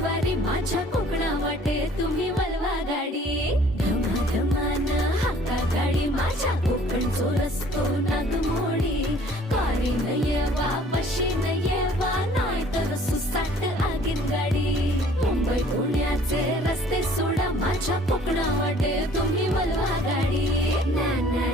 स्वारी माझ्या कोकणा वाटे तुम्ही वलवा गाडी धमाधमान हाका गाडी माझ्या कोकणचो रस्तो नागमोडी कारी न येवा बशी न येवा नाही तर सुसाट आगीन गाडी मुंबई पुण्याचे रस्ते सोडा माझ्या कोकणा वाटे तुम्ही वलवा गाडी ना ना